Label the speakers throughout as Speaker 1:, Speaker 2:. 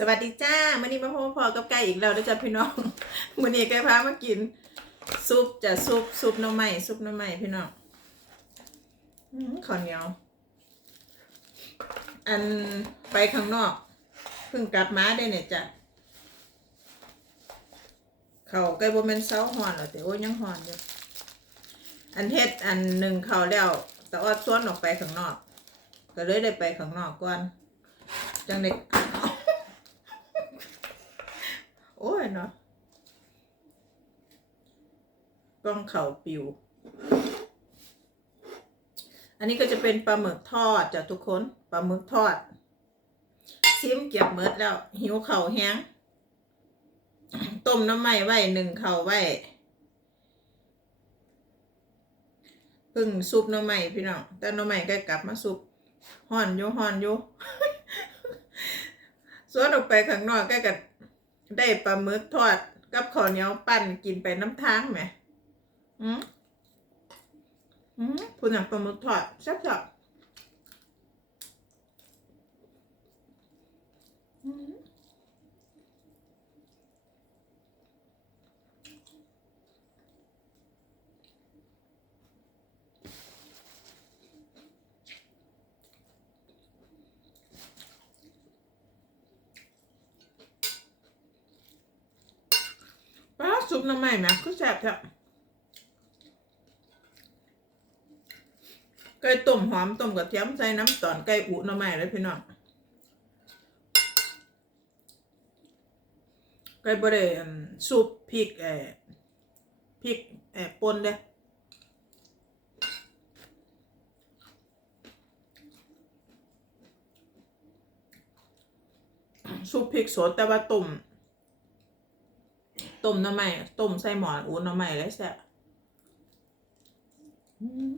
Speaker 1: สวัสดีจ้าวันนี้มาพบพอกับไก่อีกแล้วนะจ๊ะพี่น้องวันนี้ไก่พามากิน ซุปจะซุปซุปน้ำใหม่ซุปน้ำใหม่พี่น้องอื้อข้าวเหนียว อันไปข้างนอก เพิ่งกลับมาได้เนี่ยจ้ะเขาไก่บ่แม่นเซาหอนหรอแต่โอ้ยยังหอนอยู่อันเฮ็ดอันหนึ่งเขาแล้วแต่ออดซ้วนออกไปข้างนอก ก็เลยได้ไปข้างนอกก่อนจังเด็ก โอ้ยเนาะกล้องเข่าปิว อันนี้ก็จะเป็นปลาหมึกทอดจากทุกคนปลาหมึกทอด ซิมเก็บเมิดแล้ว หิวเข่าแห้งต้มน้ำไหม้ไว้หนึ่งเข่าไว้พึ่งซุปน้ำไหม้พี่น้องแต่น้ำไหม้ก็กลับมาซุปห่อนอยู่ห่อนอยู่สวนออกไปข้างนอกก็กั ได้ปลาหมึกทอด กับข้าวเหนียวปั้นกินไปน้ำทางไหมอืมอืมผู้หญิงปลาหมึกทอดแซ่บๆ น้ำใหม่ไหมก็แซ่บแท้ไก่ต้มหอมต้มกระเทียมใส่น้ำตอนไก่อุน้ำใหม่เลยพี่น้องไก่บริเวณซุปพริกเอ่อพริกเอ่อป่นเด้ซุปพริกสดแต่ว่าต้ม ต้มน้ำใหม่ต้มใส่หมอนอูน้ำใหม่แลยแซ่บอืม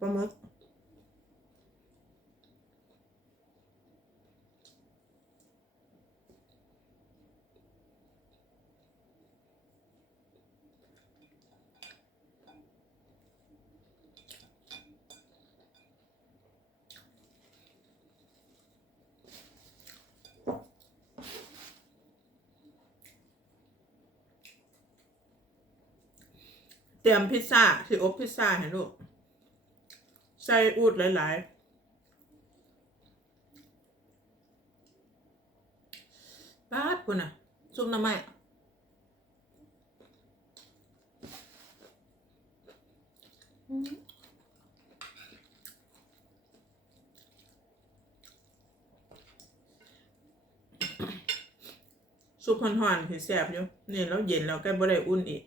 Speaker 1: ปลาหมึก ตรียมพิซซ่าสิอบพิซซ่าให้ลูก ใส่อูดหลาย ๆป้าดคุณน่ะ ซุปน้ำไม้ซุปห่อนๆที่แซ่บอยู่ นี่แล้วเย็นแล้วใกล้บ่ได้อุ่นอีก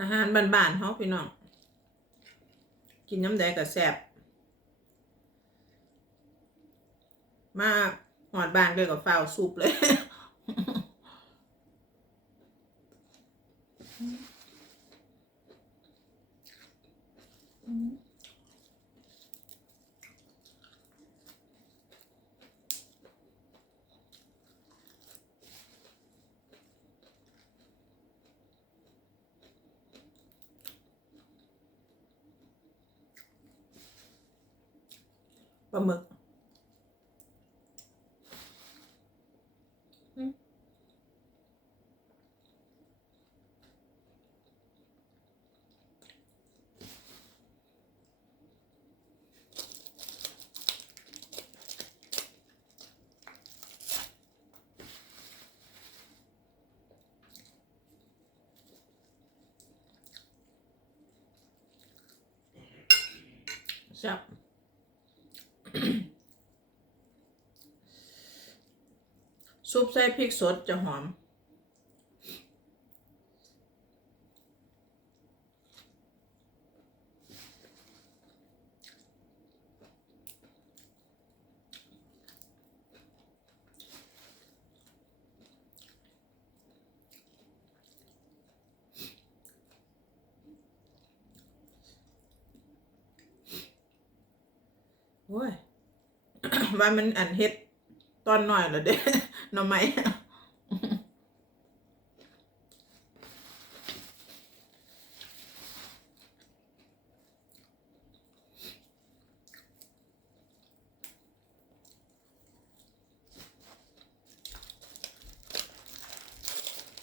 Speaker 1: อาหารบ้านๆเฮาพี่น้อง กินน้ำแดงกับแซ่บมาหอดบานเลยกับฟาวซุปเลย ปลา ซุปใส่พริกสดจะหอม โอ้ยว่ามันอันเฮ็ด ตอนหน่อยเหรอเด้หน่อไม้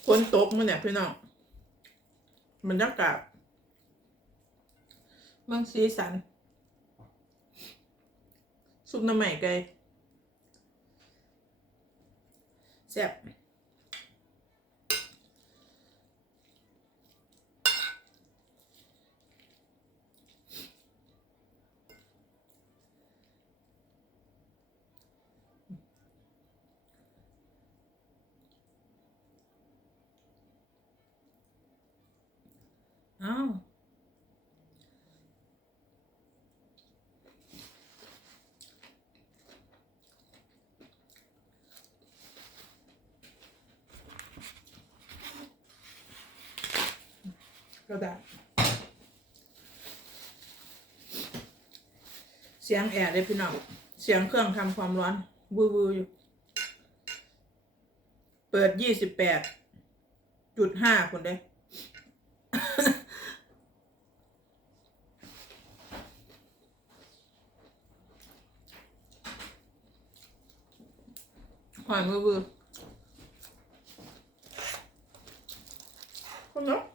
Speaker 1: ฝนตกมันเนี่ยพี่น้องบรรยากาศเมืองสีสันซุปน้ำใหม่ไก่ แซ่บอ้าว ก็ได้ เสียงแอร์เลยพี่น้อง เสียงเครื่องทำความร้อนวูวูอยู่ เปิดยี่สิบแปดจุดห้าคนเด้หอยมือบือคนเนาะ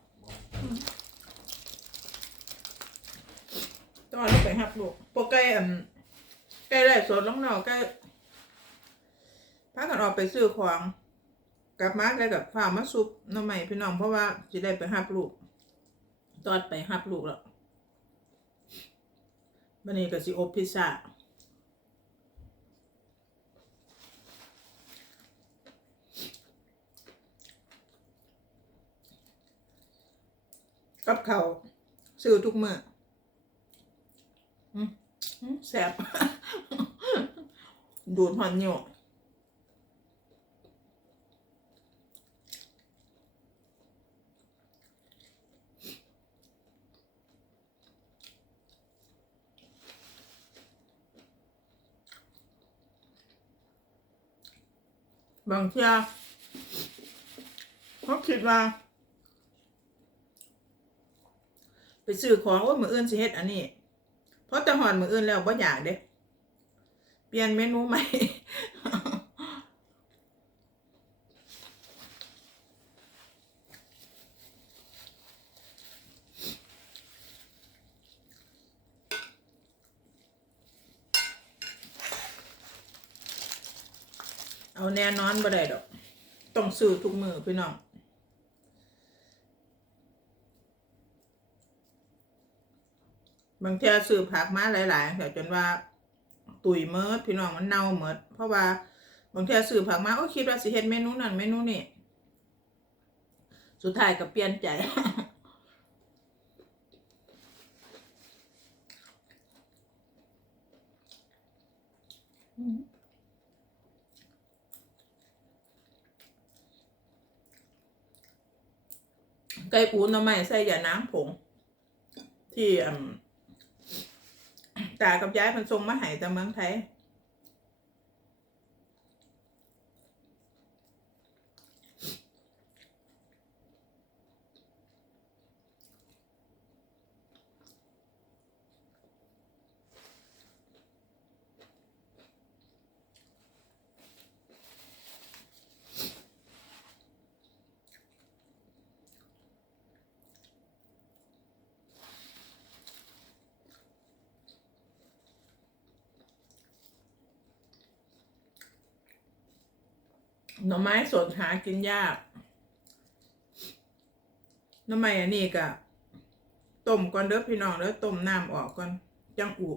Speaker 1: อนนี้ไปหับลูกปกใกล้อ่ใกล้ไร่สวนล้องนอกใกล้พากันออกไปซื้อของกลับมาใกล้กับฝ้ามาซุปน้ำใหม่พี่น้องเพราะว่าจะได้ไปหับลูก ตอนไปหับลูกแล้ววันนี้ก็สิอบพิซซ่ากับเขาวซื้อทุกเมื่อ แสบดูดหอนอยู่บางเทีเขาคิดว่า ไปซื้อของว่ามืออื่นสิเฮ็ดอันนี้ เพราะแต่หอนมืออื่นแล้วบ่อยากเด้เปลี่ยนเมนูใหม่เอาแน่นอนบ่ได้ดอก ต้องซื้อทุกมือพี่น้อง บางเทีซื้อผักมาหลายๆแต่จนว่าตุยเมิดพี่น้องมันเน่าเมิดเพราะว่าบางเทีซื้อผักมาก็คิดว่าสิเฮ็ดเมนูนั้นเมนูนี้สุดท้ายก็เปลี่ยนใจไก่ปูน่อไม้ใส่ยาน้ำผงที่อืม ตากับยายเพันทรงมาให้แต่เมืองไทย หน่อไม้สดหากินยากหน่อไม้อันนี้ก็ต้มก่อนเด้อพี่น้องเด้อต้มน้ำออกก่อนจังอุ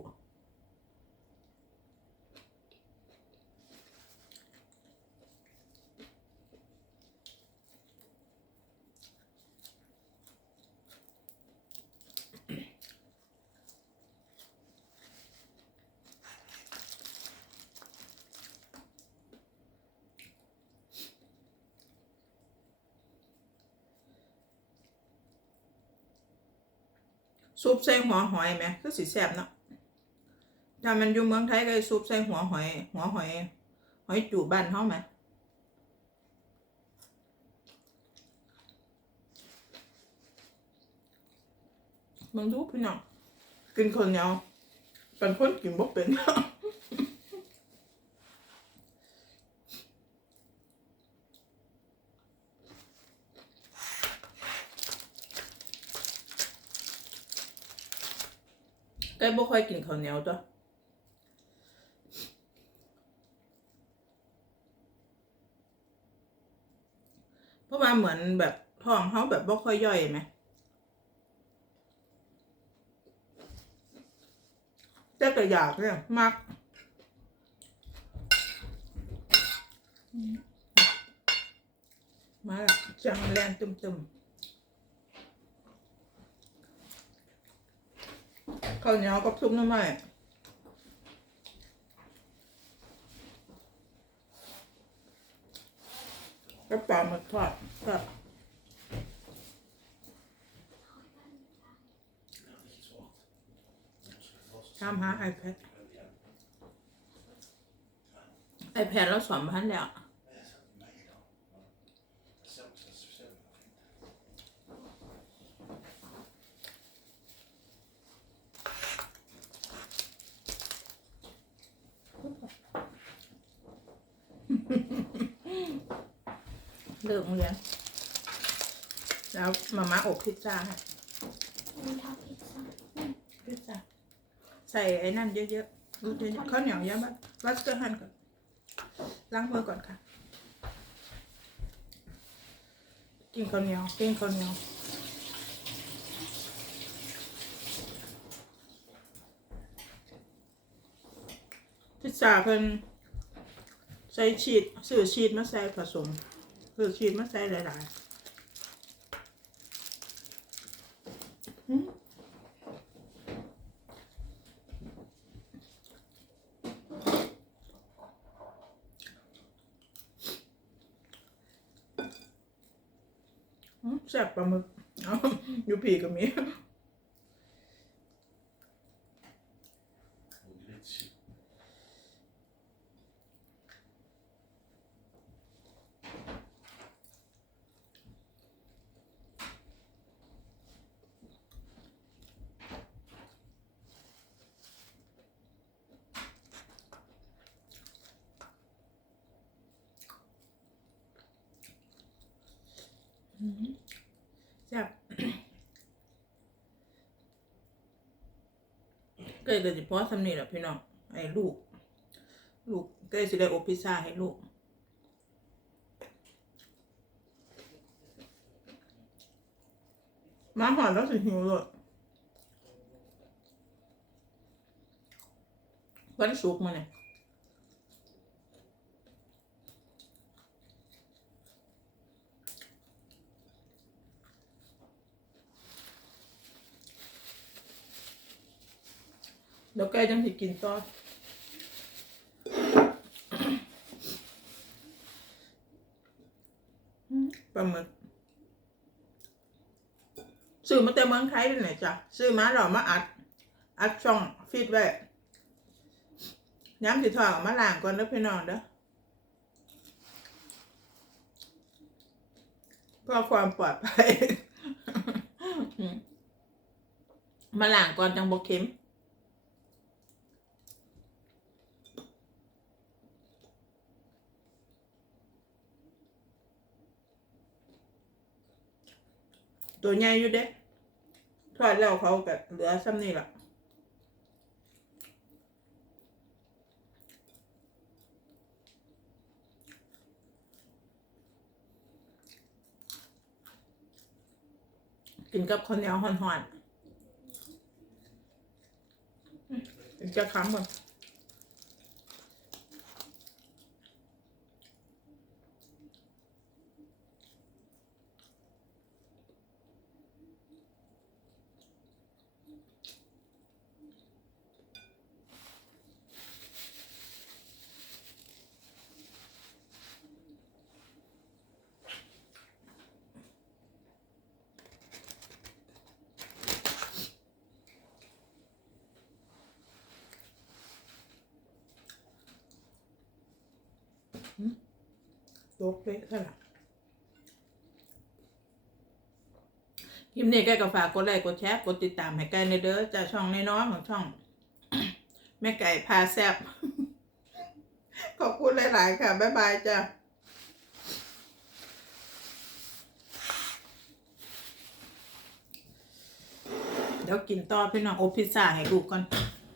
Speaker 1: ซุปใส่หัวหอยไหมคือสีแซ่บเนาะถ้ามันอยู่เมืองไทยก็ซุปใส่หัวหอย หัวหอย หอยจูบบ้านเฮาไหมมึงดูพี่น้องกินคนเนียวเป็นคนกินบ่เป็น ไก่บ่ค่อยกินข้าวเหนียวจ้ะเพราะว่าเหมือนแบบท้องเขาแบบบ่ค่อยย่อยไหมแต่ก็อยากเนี่ยมักมาละจังแลนตึมๆ ข้าวเหนียวกับซุปน้ำไม้กระป๋าหมึกทอดก็ทำหา iPad iPad แล้วสอนพันแล้ว เลิกโรงเรียนแล้วมาม่าอบพิซซ่าให้
Speaker 2: Vi har pizza.
Speaker 1: พิซซ่าใส่ไอ้นั่นเยอะๆดูเยอะๆข้าวเหนียวเยอะมากวัสเตอร์ฮันก่อนล้างมือก่อนค่ะ กินข้าวเหนียวกินข้าวเหนียวพิซซ่าเพิ่นใส่ชีสซื้อชีสมาใส่ผสม ซื้อชีสมาใส่หลายๆหืมอืมแซ่บปลาหมึกเอาอยู่ผีก็มี แซ่บเกิดกับจิพอสำนีแหละพี่น้องไอ้ลูก ลูกเกิดสิได้อบพิซซ่าให้ลูกมาหอดแล้วสิหิวเลยวันศุกมาเนี่ย เดี๋ยวแกจังสิกินต่ออืมปลาหมึกซื้อมาแต่เมืองไทยเลยไหนจ้ะซื้อมาเรามาอัด อัดช่องฟีดไว้ย้ำสิถอดออกมาล้างก่อนแล้วพี่น้องเด้อเพื่อความปลอดภัยมาล้างก่อนจังบกเค็ม ตัวใหญ่อยู่เด้ทอดแล้วเขาก็เหลือซ้ำนี่ล่ะกินกับข้าวเหนียวห่อนๆอืมจะค้ำก่อน ตกเลยค่ะคลิปนี้ใกล้กับฝากกดไลค์กดแชร์กดติดตามให้ไกลในเด้อจากช่องน้อยๆของช่อง แม่ไก่พาแซบขอบคุณหลาย ๆ ค่ะ บ๊ายบายจ้ะเดี๋ยวกินต่อพี่น้องโอพิซซ่าให้ลูกก่อน